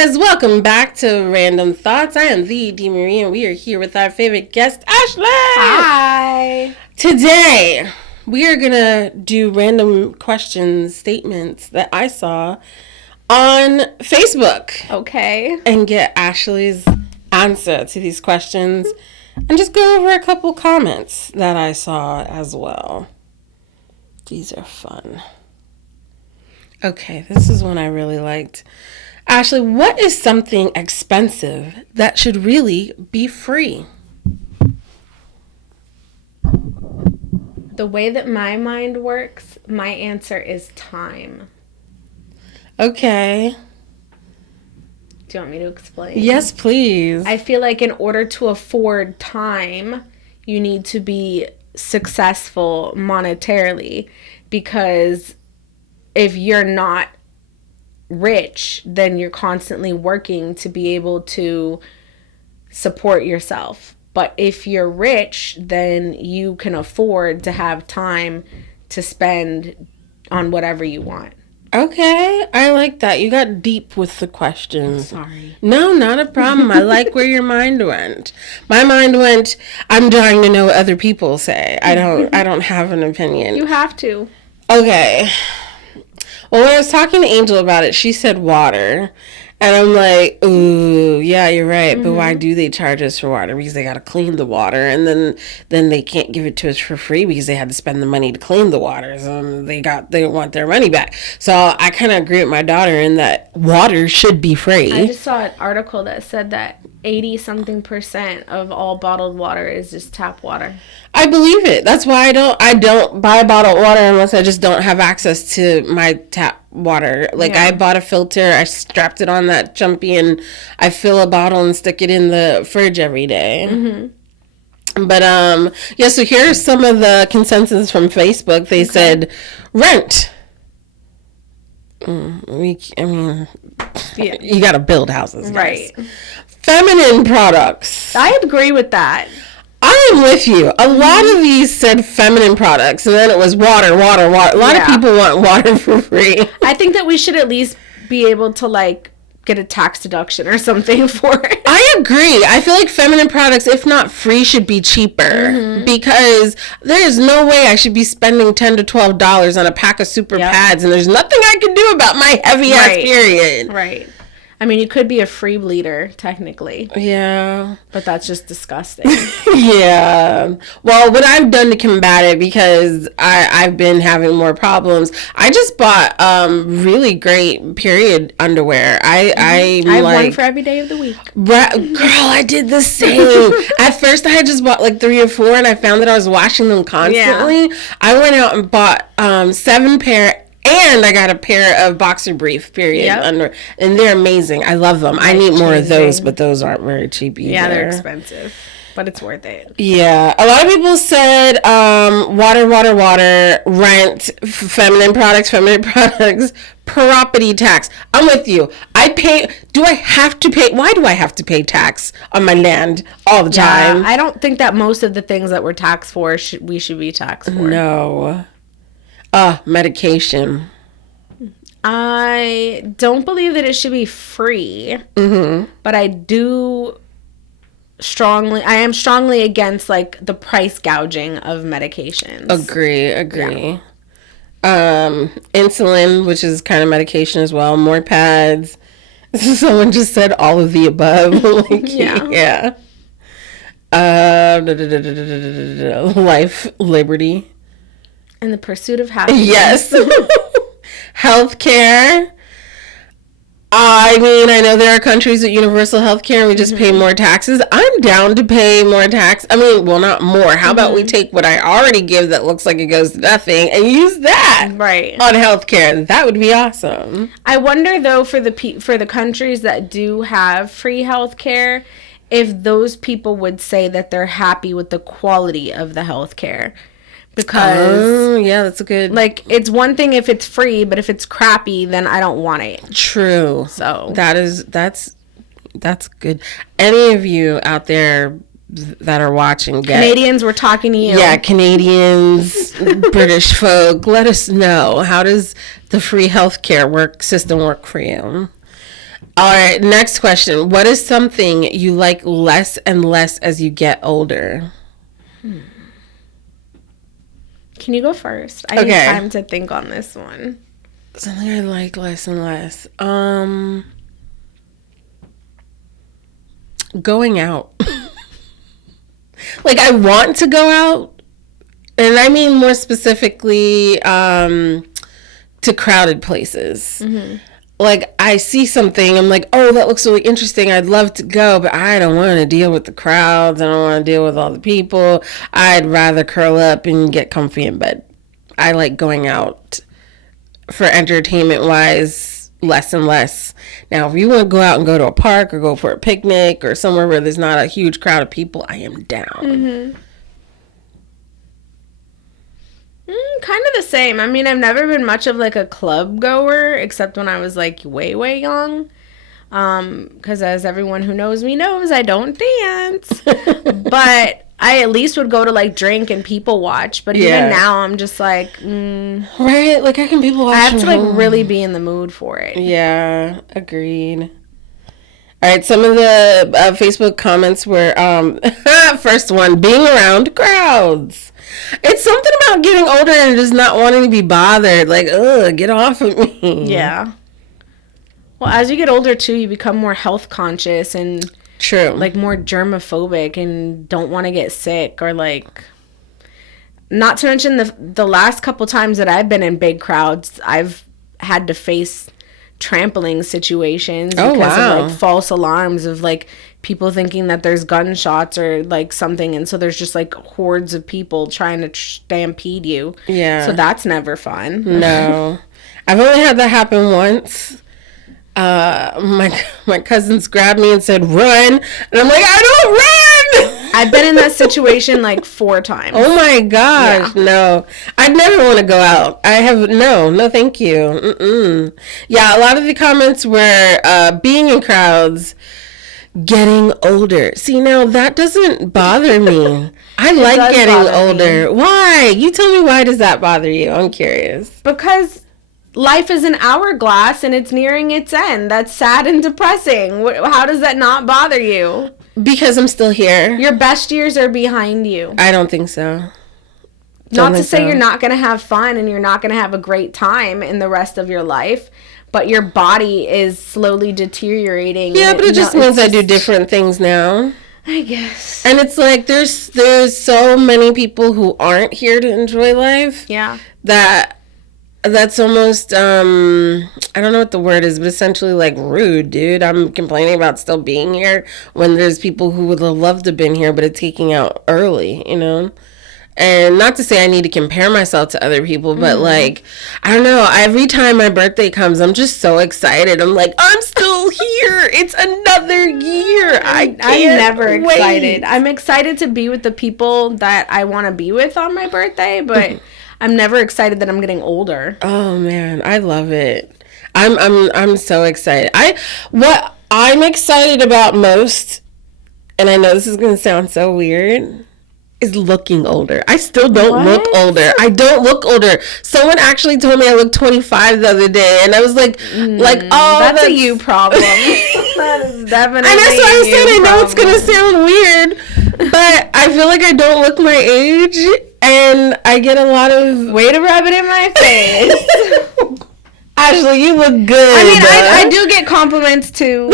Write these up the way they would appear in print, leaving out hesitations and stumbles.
guys, welcome back to Random Thoughts. I am the D. Marie, and we are here with our favorite guest, Ashley. Hi. Today, we are gonna do random questions, statements that I saw on Facebook. Okay. And get Ashley's answer to these questions, and just go over a couple comments that I saw as well. These are fun. Okay, this is one I really liked. Ashley, what is something expensive that should really be free? The way that my mind works, my answer is time. Okay. Do you want me to explain? Yes, please. I feel like in order to afford time, you need to be successful monetarily, because if you're not rich, then you're constantly working to be able to support yourself. But if you're rich, then you can afford to have time to spend on whatever you want. Okay, I like that. You got deep with the questions. Sorry. No, not a problem. I like where your mind went. My mind went, I'm trying to know what other people say. I don't have an opinion. You have to. Okay. Well, when I was talking to Angel about it, she said water. And I'm like, ooh, yeah, you're right. Mm-hmm. But why do they charge us for water? Because they got to clean the water. And then they can't give it to us for free because they had to spend the money to clean the water. So they want their money back. So I kind of agree with my daughter in that water should be free. I just saw an article that said that 80-something% of all bottled water is just tap water. I believe it. That's why I don't buy bottled water unless I just don't have access to my tap water. Like, yeah. I bought a filter, I strapped it on that jumpy, and I fill a bottle and stick it in the fridge every day. Mm-hmm. But yeah, so here's some of the consensus from Facebook. They said rent. Yeah. You got to build houses, guys. Right. Feminine products. I agree with that. I'm with you. A lot of these said feminine products, and then it was water. A lot of people want water for free. I think that we should at least be able to, like, get a tax deduction or something for it. I agree. I feel like feminine products, if not free, should be cheaper, because there's no way I should be spending $10 to $12 on a pack of super pads, and there's nothing I can do about my heavy-ass period. Right. I mean, you could be a free bleeder, technically. Yeah. But that's just disgusting. Yeah. Well, what I've done to combat it, because I've been having more problems, I just bought really great period underwear. I have one for every day of the week. Girl, I did the same. At first, I had just bought like 3 or 4, and I found that I was washing them constantly. Yeah. I went out and bought 7 pair. And I got a pair of boxer brief period under, and they're amazing. I love them. I need more of those, but those aren't very cheap either. Yeah, they're expensive, but it's worth it. Yeah, a lot of people said water, rent, feminine products, property tax. I'm with you. Do I have to pay? Why do I have to pay tax on my land all the time? I don't think that most of the things that we're taxed for we should be taxed for. No. Medication. I don't believe that it should be free, but I am strongly against, like, the price gouging of medications. Agree. Yeah. Insulin, which is kind of medication as well. More pads. Someone just said all of the above. Yeah. Life, liberty. In the pursuit of happiness. Yes. Healthcare. I mean, I know there are countries with universal healthcare and we just pay more taxes. I'm down to pay more tax. I mean, well, not more. How about we take what I already give that looks like it goes to nothing and use that on healthcare? That would be awesome. I wonder, though, for the countries that do have free healthcare, if those people would say that they're happy with the quality of the healthcare. Because that's a good, like, it's one thing if it's free, but if it's crappy, then I don't want it. True. So that's good. Any of you out there that are watching, Canadians, we're talking to you. Yeah, Canadians, British folk, let us know, how does the free healthcare system work for you? All right, next question. What is something you like less and less as you get older? Can you go first? I need time to think on this one. Something I like less and less. Going out. Like, I want to go out, and I mean more specifically to crowded places. Mm-hmm. Like, I see something, I'm like, oh, that looks really interesting, I'd love to go, but I don't want to deal with the crowds, I don't want to deal with all the people. I'd rather curl up and get comfy in bed. I like going out for entertainment wise less and less. Now, if you want to go out and go to a park or go for a picnic or somewhere where there's not a huge crowd of people, I am down. Mm-hmm. Kind of the same. I mean, I've never been much of like a club goer, except when I was like way, way young. Because as everyone who knows me knows, I don't dance. But I at least would go to like drink and people watch. But even now, I'm just like, right? Like, I can people watch. I have to like really be in the mood for it. Yeah, agreed. All right, some of the Facebook comments were, first one, being around crowds. It's something about getting older and just not wanting to be bothered. Like, ugh, get off of me. Yeah. Well, as you get older, too, you become more health conscious and true, like more germophobic and don't want to get sick or like... Not to mention the last couple times that I've been in big crowds, I've had to face trampling situations because of like false alarms of like people thinking that there's gunshots or like something, and so there's just like hordes of people trying to stampede you. Yeah, so that's never fun. No. I've only had that happen once. My cousins grabbed me and said run, and I'm like, I don't run. I've been in that situation like 4 times. Oh my gosh, yeah. No. I'd never want to go out. I have, no thank you. Mm-mm. Yeah, a lot of the comments were being in crowds, getting older. See, now that doesn't bother me. I like getting older. Me. Why? You tell me, why does that bother you? I'm curious. Because life is an hourglass and it's nearing its end. That's sad and depressing. How does that not bother you? Because I'm still here. Your best years are behind you. I don't think so. Not to say you're not going to have fun and you're not going to have a great time in the rest of your life, but your body is slowly deteriorating. Yeah, but it just means I do different things now. I guess. And it's like there's so many people who aren't here to enjoy life. Yeah. That's almost, I don't know what the word is, but essentially like rude, dude. I'm complaining about still being here when there's people who would have loved to have been here, but it's taking out early, you know? And not to say I need to compare myself to other people, but like, I don't know, every time my birthday comes, I'm just so excited. I'm like, I'm still here. It's another year. I'm never excited. I'm excited to be with the people that I want to be with on my birthday, but... I'm never excited that I'm getting older. Oh man, I love it. I'm so excited. What I'm excited about most, and I know this is gonna sound so weird, is looking older. I still don't look older. I don't look older. Someone actually told me I look 25 the other day, and I was like, oh, that's a you problem. That is definitely. And that's why I said I know it's gonna sound weird, but I feel like I don't look my age. And I get a lot of... Way to rub it in my face. Ashley, you look good. I mean, I do get compliments too.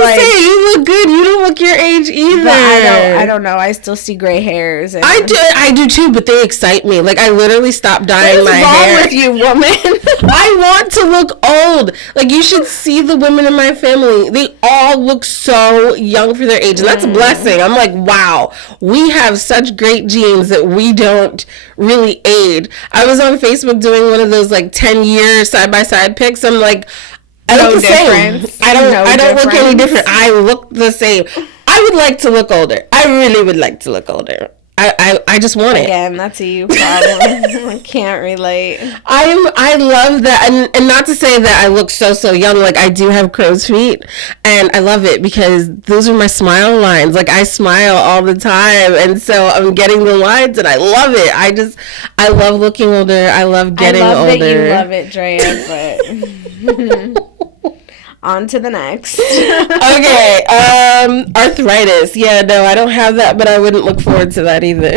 Like, say you look good. You don't look your age either. But I don't know. I still see gray hairs. And I do too, but they excite me. Like, I literally stopped dyeing my hair. What's wrong with you, woman? I want to look old. Like, you should see the women in my family. They all look so young for their age, and that's a blessing. I'm like, wow, we have such great genes that we don't really age. I was on Facebook doing one of those like 10-year side-by-side pics. I'm like, I look the same. I don't look any different. I look the same. I would like to look older. I really would like to look older. I just want it. Again, that's a you problem. I can't relate. I love that, and not to say that I look so young. Like, I do have crow's feet, and I love it because those are my smile lines. Like, I smile all the time, and so I'm getting the lines, and I love it. I love looking older. I love getting older. I love that you love it, Drea, but On to the next. Okay, arthritis. Yeah, no, I don't have that, but I wouldn't look forward to that either.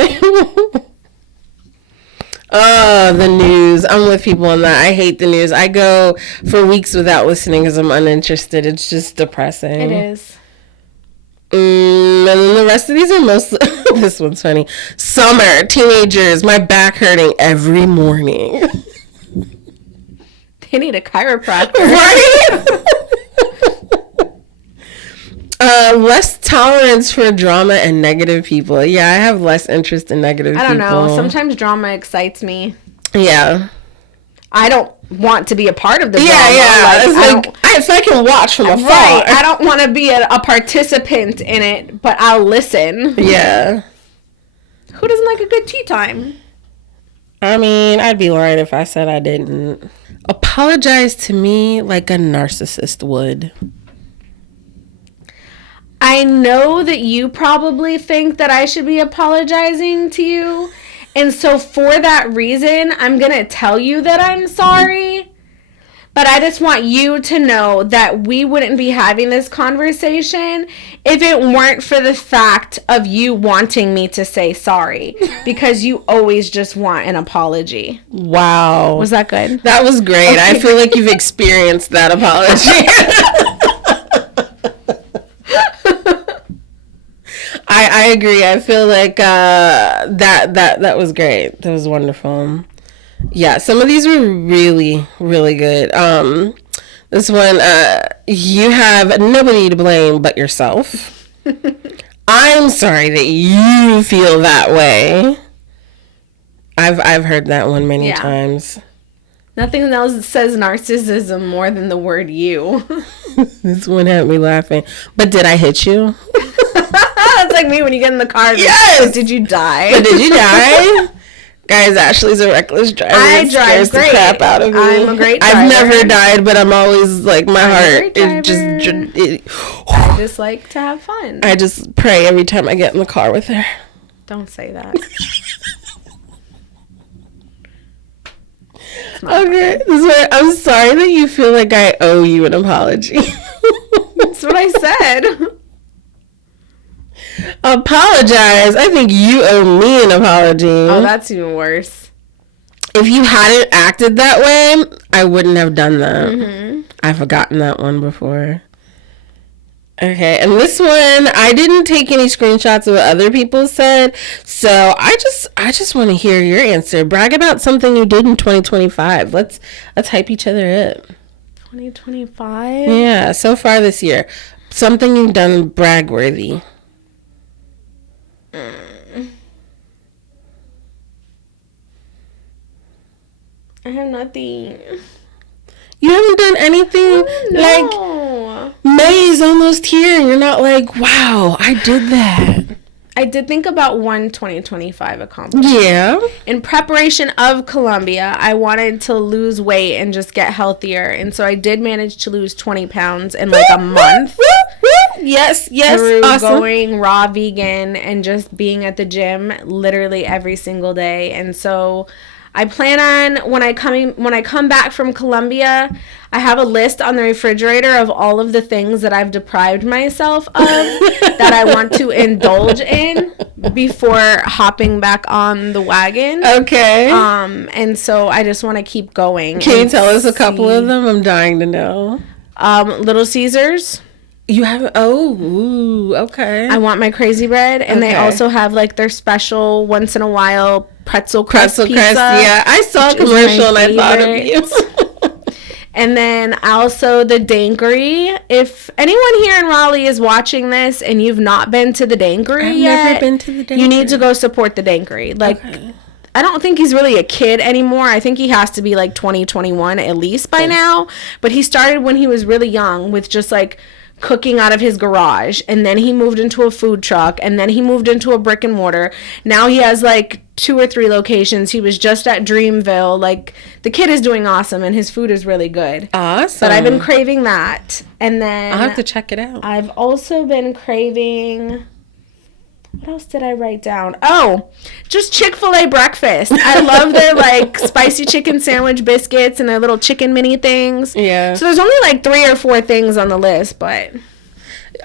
Oh, the news. I'm with people on that. I hate the news. I go for weeks without listening because I'm uninterested. It's just depressing. It is. And then the rest of these are mostly... This one's funny. Summer, teenagers, my back hurting every morning. They need a chiropractor. Right? Less tolerance for drama and negative people. Yeah, I have less interest in negative people. I don't know. Sometimes drama excites me. Yeah. I don't want to be a part of the drama. Yeah. If I can watch from afar. Right. I don't want to be a participant in it, but I'll listen. Yeah. Who doesn't like a good tea time? I mean, I'd be lying if I said I didn't. Apologize to me like a narcissist would. I know that you probably think that I should be apologizing to you. And so for that reason, I'm going to tell you that I'm sorry. But I just want you to know that we wouldn't be having this conversation if it weren't for the fact of you wanting me to say sorry. Because you always just want an apology. Wow. Was that good? That was great. Okay. I feel like you've experienced that apology. I agree. I feel like that was great. That was wonderful. Yeah, some of these were really, really good. This one, you have nobody to blame but yourself. I'm sorry that you feel that way. I've heard that one many times. Nothing else says narcissism more than the word you. This one had me laughing. But did I hit you? That's like me when you get in the car. Yes! Did you die? But did you die? Guys, Ashley's a reckless driver. I drive great. The crap out of me. I'm a great driver. I've never died, but I'm always like, my heart. I just like to have fun. I just pray every time I get in the car with her. Don't say that. Okay, this one, I'm sorry that you feel like I owe you an apology. That's what I said. Apologize. I think you owe me an apology. Oh, that's even worse. If you hadn't acted that way, I wouldn't have done that. Mm-hmm. I've forgotten that one before. Okay, and this one, I didn't take any screenshots of what other people said, so I just want to hear your answer. Brag about something you did in 2025. Let's hype each other up. 2025? Yeah, so far this year. Something you've done brag-worthy. I have nothing. You haven't done anything? No. Like, May is almost here and you're not like, wow, I did that. I did think about one 2025 accomplishment. Yeah. In preparation of Columbia, I wanted to lose weight and just get healthier. And so I did manage to lose 20 pounds in like a month. Yes. Through awesome. going raw vegan and just being at the gym literally every single day. And so I plan on when I come back from Columbia, I have a list on the refrigerator of all of the things that I've deprived myself of that I want to indulge in before hopping back on the wagon. Okay. And so I just want to keep going. Can you tell us a couple of them? I'm dying to know. Little Caesars. You have okay. I want my Crazy Bread, and they also have like their special once in a while pretzel crust pizza. Yeah, I saw a commercial and I thought of you. And then also the Dankery. If anyone here in Raleigh is watching this and you've not been to the Dankery yet, never been to the Dankery. You need to go support the Dankery. Like, I don't think he's really a kid anymore. I think he has to be like 20, 21 at least by now. But he started when he was really young with just like cooking out of his garage, and then he moved into a food truck, and then he moved into a brick and mortar. Now he has like 2 or 3 locations. He was just at Dreamville. Like, the kid is doing awesome, and his food is really good. Awesome. But I've been craving that. And then I'll have to check it out. I've also been craving What else did I write down? Oh, just Chick-fil-A breakfast. I love their like spicy chicken sandwich biscuits and their little chicken mini things. Yeah. So there's only like 3 or 4 things on the list, but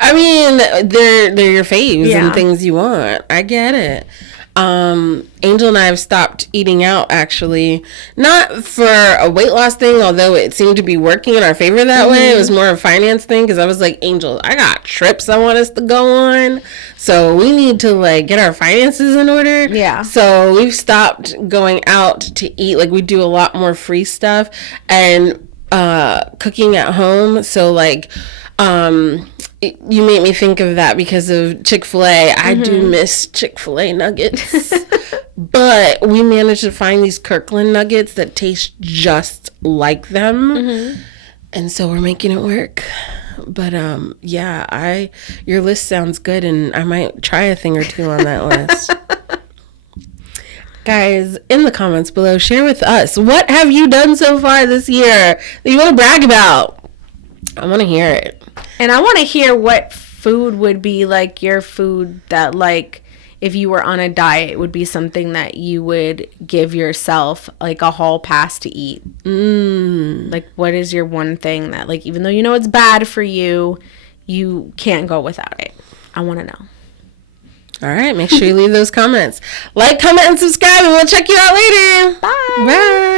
I mean, they're your faves Yeah. and things you want. I get it. Angel and I have stopped eating out, actually, not for a weight loss thing, although it seemed to be working in our favor that way. It was more a finance thing, because I was like, Angel, I got trips I want us to go on, so we need to like get our finances in order. Yeah. So we've stopped going out to eat. Like, we do a lot more free stuff and cooking at home. So like you made me think of that because of Chick-fil-A. I do miss Chick-fil-A nuggets. But we managed to find these Kirkland nuggets that taste just like them. And so we're making it work. But yeah, your list sounds good, and I might try a thing or two on that list. Guys, in the comments below, share with us, what have you done so far this year that you want to brag about? I want to hear it. and I want to hear what food would be like your food that like if you were on a diet would be something that you would give yourself like a hall pass to eat. Like, what is your one thing that like even though you know it's bad for you, you can't go without it? I want to know. All right, make sure you leave those comments. Like, comment, and subscribe, and we'll check you out later. Bye. Bye.